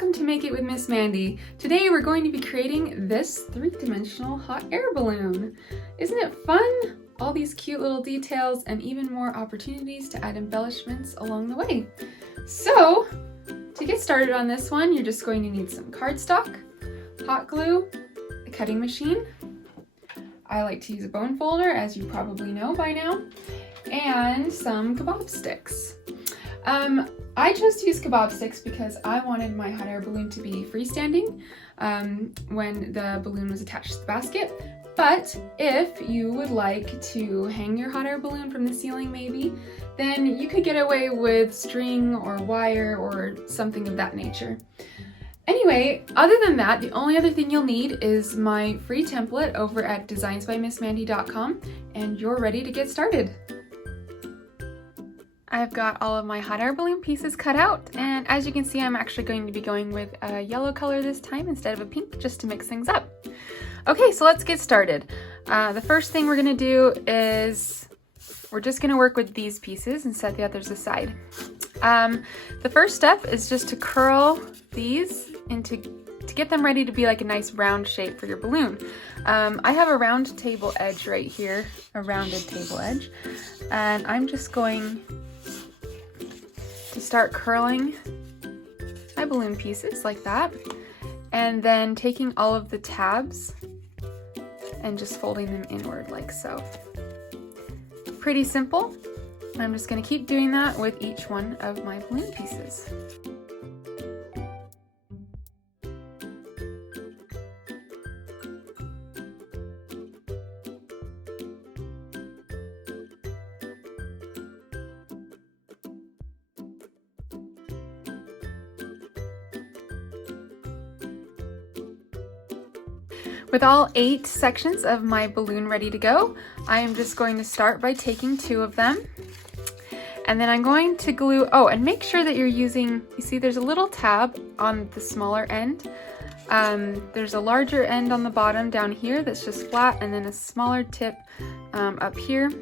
welcome to Make It with Miss Mandee. Today we're going to be creating this three-dimensional hot air balloon. Isn't it fun? All these cute little details and even more opportunities to add embellishments along the way. So, to get started on this one, you're just going to need some cardstock, hot glue, a cutting machine. I like to use a bone folder, as you probably know by now, and some kebab sticks. I chose to use kebab sticks because I wanted my hot air balloon to be freestanding when the balloon was attached to the basket. But if you would like to hang your hot air balloon from the ceiling maybe, then you could get away with string or wire or something of that nature. Anyway, other than that, the only other thing you'll need is my free template over at designsbymissmandee.com, and you're ready to get started. I've got all of my hot air balloon pieces cut out, and as you can see, I'm actually going to be going with a yellow color this time instead of a pink, just to mix things up. Okay, so let's get started. The first thing we're gonna do is we're just gonna work with these pieces and set the others aside. The first step is just to curl these to get them ready to be like a nice round shape for your balloon. I have a round table edge right here, a rounded table edge, and I'm just going to start curling my balloon pieces like that, and then taking all of the tabs and just folding them inward like so. Pretty simple. I'm just going to keep doing that with each one of my balloon pieces. With all 8 sections of my balloon ready to go, I am just going to start by taking 2 of them. And then I'm going to glue, and make sure that you're using, you see there's a little tab on the smaller end. There's a larger end on the bottom down here that's just flat, and then a smaller tip up here.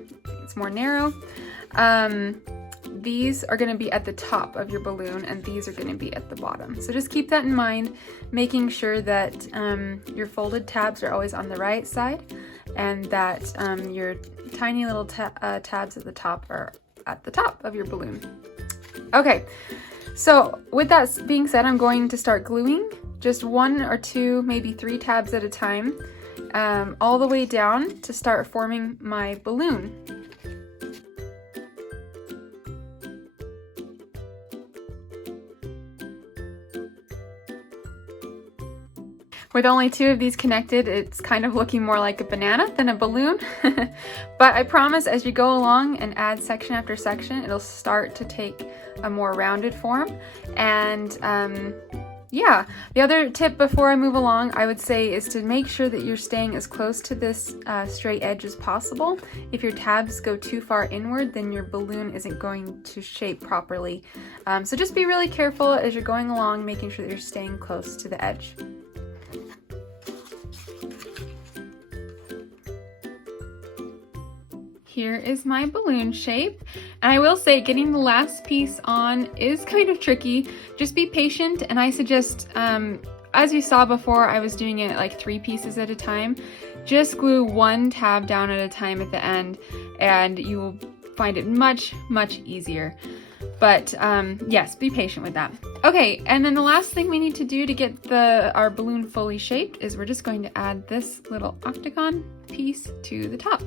It's more narrow. These are going to be at the top of your balloon, and these are going to be at the bottom. So just keep that in mind, making sure that your folded tabs are always on the right side, and that your tiny little tabs at the top are at the top of your balloon. Okay, so with that being said, I'm going to start gluing just 1 or 2, maybe 3 tabs at a time, all the way down to start forming my balloon. With only 2 of these connected, it's kind of looking more like a banana than a balloon. But I promise as you go along and add section after section, it'll start to take a more rounded form. And yeah, the other tip before I move along, I would say, is to make sure that you're staying as close to this straight edge as possible. If your tabs go too far inward, then your balloon isn't going to shape properly. So just be really careful as you're going along, making sure that you're staying close to the edge. Here is my balloon shape, and I will say getting the last piece on is kind of tricky. Just be patient, and I suggest, as you saw before, I was doing it like 3 pieces at a time. Just glue 1 tab down at a time at the end, and you will find it much easier. But yes, be patient with that. Okay, and then the last thing we need to do to get our balloon fully shaped is we're just going to add this little octagon piece to the top.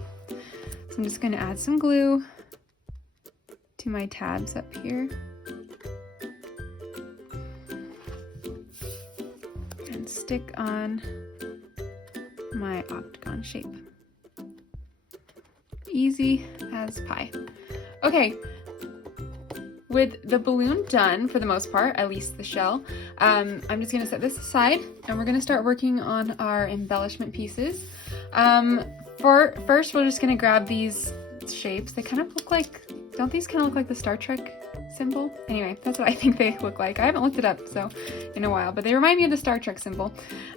So I'm just going to add some glue to my tabs up here. And stick on my octagon shape. Easy as pie. Okay, with the balloon done for the most part, at least the shell, I'm just going to set this aside, and we're going to start working on our embellishment pieces. First, we're just going to grab these shapes. They kind of look like, don't these kind of look like the Star Trek symbol? Anyway, that's what I think they look like. I haven't looked it up in a while, but they remind me of the Star Trek symbol.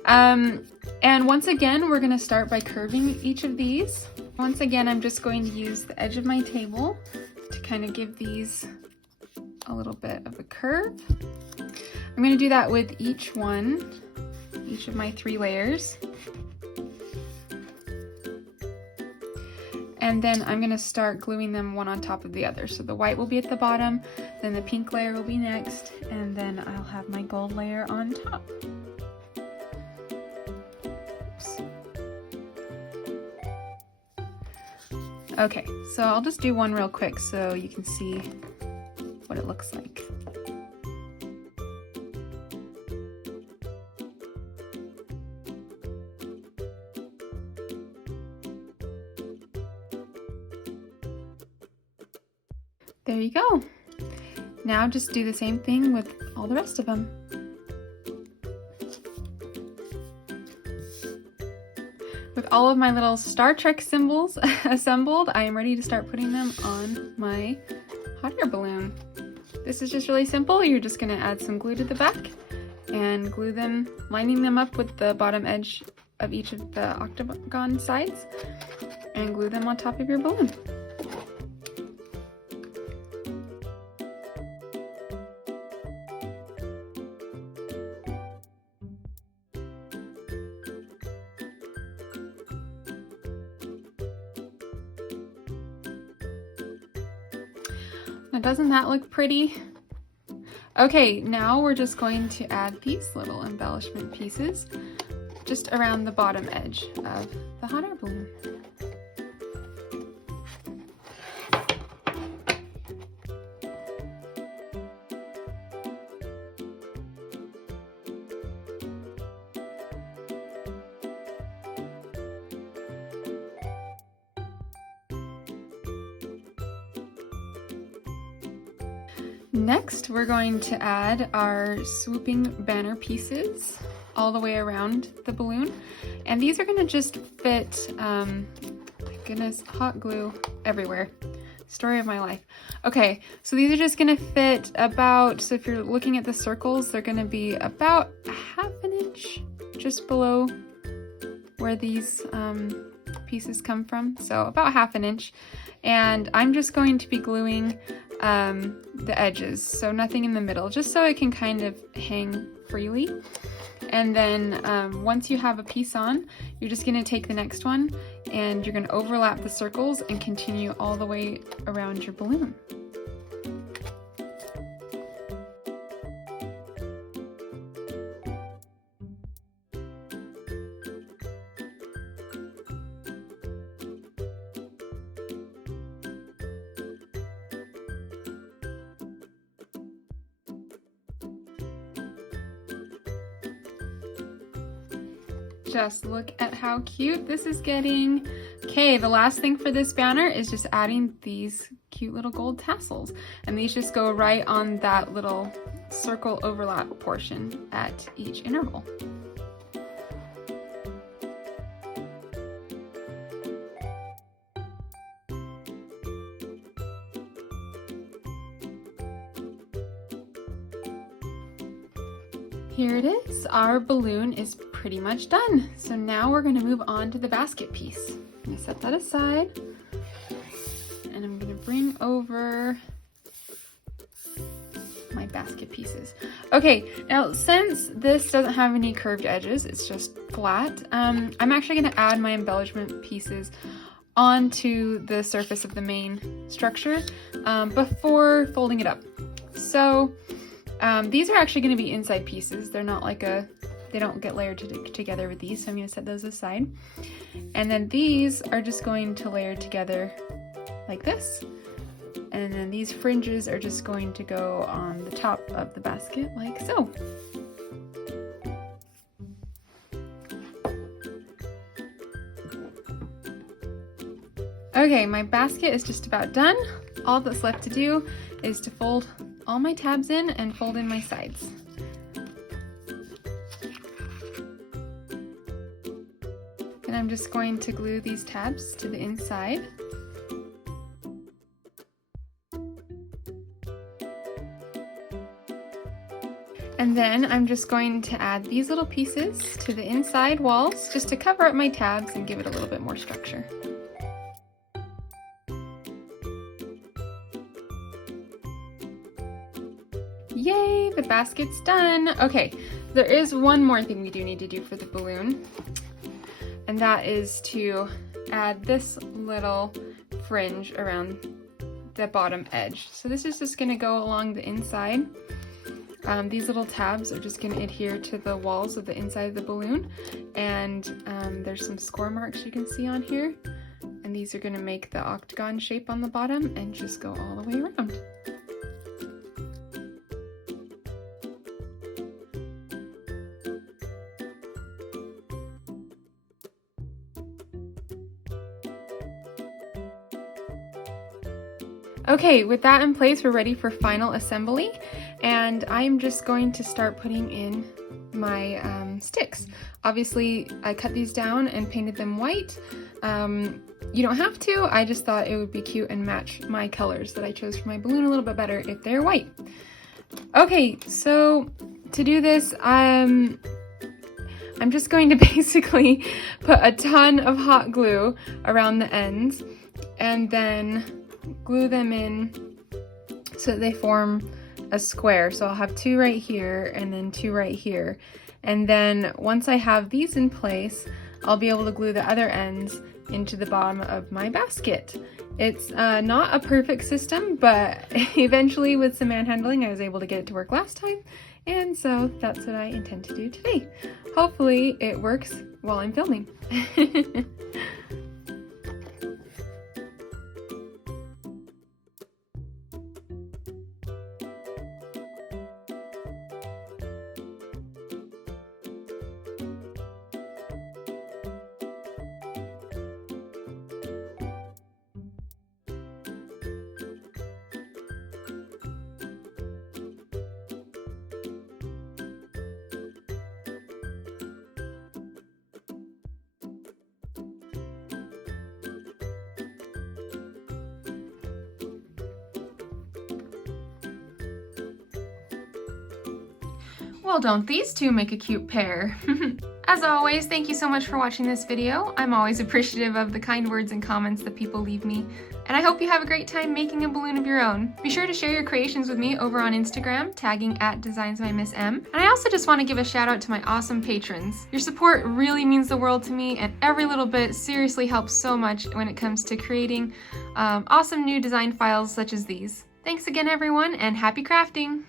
And once again, we're going to start by curving each of these. Once again, I'm just going to use the edge of my table to kind of give these a little bit of a curve. I'm going to do that with each of my 3 layers. And then I'm going to start gluing them one on top of the other. So the white will be at the bottom, then the pink layer will be next, and then I'll have my gold layer on top. Oops. Okay, so I'll just do one real quick so you can see what it looks like. There you go. Now just do the same thing with all the rest of them. With all of my little Star Trek symbols assembled, I am ready to start putting them on my hot air balloon. This is just really simple. You're just going to add some glue to the back and glue them, lining them up with the bottom edge of each of the octagon sides, and glue them on top of your balloon. Now, doesn't that look pretty? Okay, now we're just going to add these little embellishment pieces just around the bottom edge of the hot air balloon. Next, we're going to add our swooping banner pieces all the way around the balloon. And these are going to just fit, my goodness, hot glue everywhere. Story of my life. Okay, so these are just going to fit about, so if you're looking at the circles, they're going to be about 1/2 inch just below where these pieces come from. So about 1/2 inch. And I'm just going to be gluing the edges, so nothing in the middle, just so it can kind of hang freely. And then once you have a piece on, you're just going to take the next one and you're going to overlap the circles and continue all the way around your balloon. Just look at how cute this is getting. Okay, the last thing for this banner is just adding these cute little gold tassels. And these just go right on that little circle overlap portion at each interval. Here it is. Our balloon is pretty much done. So now we're going to move on to the basket piece. I'm going to set that aside and I'm going to bring over my basket pieces. Okay, now since this doesn't have any curved edges, it's just flat, I'm actually going to add my embellishment pieces onto the surface of the main structure before folding it up. So these are actually going to be inside pieces. They're not like they don't get layered together with these, so I'm going to set those aside. And then these are just going to layer together like this. And then these fringes are just going to go on the top of the basket like so. Okay, my basket is just about done. All that's left to do is to fold all my tabs in and fold in my sides. And I'm just going to glue these tabs to the inside. And then I'm just going to add these little pieces to the inside walls just to cover up my tabs and give it a little bit more structure. Yay, the basket's done. Okay, there is one more thing we do need to do for the balloon, and that is to add this little fringe around the bottom edge. So this is just gonna go along the inside. These little tabs are just gonna adhere to the walls of the inside of the balloon, and there's some score marks you can see on here, and these are gonna make the octagon shape on the bottom and just go all the way around. Okay, with that in place, we're ready for final assembly, and I'm just going to start putting in my sticks. Obviously, I cut these down and painted them white. You don't have to, I just thought it would be cute and match my colors that I chose for my balloon a little bit better if they're white. Okay, so to do this, I'm just going to basically put a ton of hot glue around the ends and then glue them in so that they form a square. So I'll have two right here and then two right here. And then once I have these in place, I'll be able to glue the other ends into the bottom of my basket. It's not a perfect system, but eventually with some manhandling, I was able to get it to work last time. And so that's what I intend to do today. Hopefully it works while I'm filming. Well, don't these two make a cute pair? As always, thank you so much for watching this video. I'm always appreciative of the kind words and comments that people leave me, and I hope you have a great time making a balloon of your own. Be sure to share your creations with me over on Instagram, tagging @DesignsByMissM. And I also just want to give a shout out to my awesome patrons. Your support really means the world to me, and every little bit seriously helps so much when it comes to creating awesome new design files such as these. Thanks again, everyone, and happy crafting!